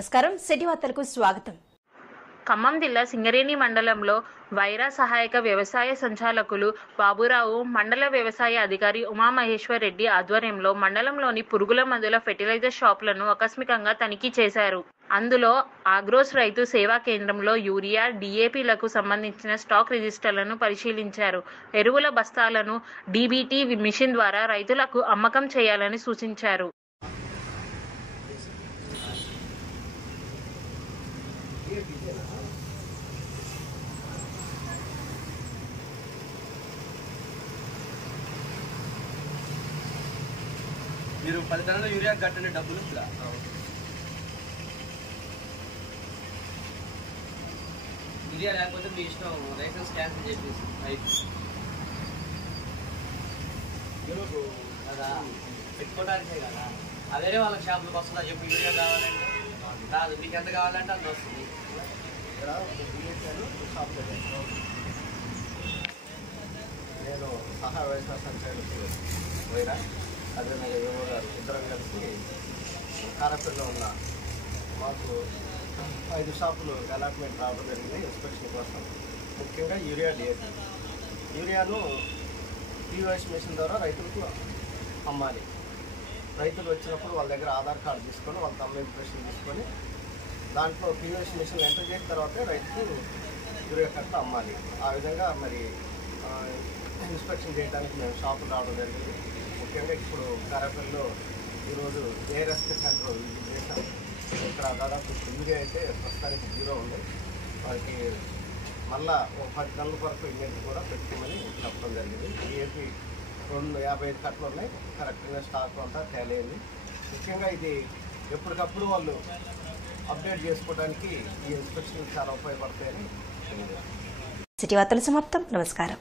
నమస్కారం, సిటీ వార్తలకు స్వాగతం. ఖమ్మం జిల్లా సింగరేణి మండలంలో వైరా సహాయక వ్యవసాయ సంచాలకులు బాబురావు, మండల వ్యవసాయ అధికారి ఉమామహేశ్వర్ రెడ్డి ఆధ్వర్యంలో మండలంలోని పురుగుల మందుల ఫెర్టిలైజర్ షాపులను ఆకస్మికంగా తనిఖీ చేశారు. అందులో ఆగ్రోస్ రైతు సేవా కేంద్రంలో యూరియా, DAPలకు సంబంధించిన స్టాక్ రిజిస్టర్లను పరిశీలించారు. ఎరువుల బస్తాలను DBT మిషన్ ద్వారా రైతులకు అమ్మకం చేయాలని సూచించారు. మీరు 10 టన్నుల యూరియా కట్టండి డబ్బులు యూరియా లేకపోతే మీ ఇష్టం, లైసెన్స్ క్యాన్సిల్ చేసేసి కదా పెట్టుకోవడానికే కదా. అదే వాళ్ళ షాపులకు వస్తుందా చెప్పి యూరియా కావాలంటే రాదు, మీకు ఎంత కావాలంటే అంత వస్తుంది. నేను సహా వ్యవసాయ సంచాలకులు వైరా అదేవిధంగా యువ గారు ఇద్దరం కలిసి కారపల్లిలో ఉన్న మాకు 5 షాపులు అలాట్మెంట్ రావడం జరిగింది ఇన్స్పెక్షన్ కోసం. ముఖ్యంగా యూరియా, DAP. యూరియాను POS మిషన్ ద్వారా రైతులకు అమ్మాలి. రైతులు వచ్చినప్పుడు వాళ్ళ దగ్గర ఆధార్ కార్డు తీసుకొని వాళ్ళ తమ ఇంప్రెషన్ తీసుకొని దాంట్లో POS మిషన్ ఎంటర్ చేసిన తర్వాతే రైతుకు యూరియా కట్టలు అమ్మాలి. ఆ విధంగా మరి ఇన్స్పెక్షన్ చేయడానికి మేము షాపులు రావడం జరిగింది. ముఖ్యంగా ఇప్పుడు కారపల్లిలో ఈరోజు ARSK సెంటర్ విజిట్ చేశాం. ఇక్కడ దాదాపు యూరియా అయితే ప్రస్తుతానికి 0 ఉంది. వారికి మళ్ళా 10 టన్నుల వరకు ఇన్వెంటరీ కూడా పెట్టుకోమని చెప్పడం జరిగింది. DAP 255 కట్టలు ఉన్నాయి. కరెక్ట్గా స్టాక్ అంతా టాలీ అయింది. ముఖ్యంగా ఇది ఎప్పటికప్పుడు వాళ్ళు అప్డేట్ చేసుకోవడానికి ఈ ఇన్స్పెక్షన్ చాలా ఉపయోగపడతాయని. సిటీ వార్తలు సమాప్తం. నమస్కారం.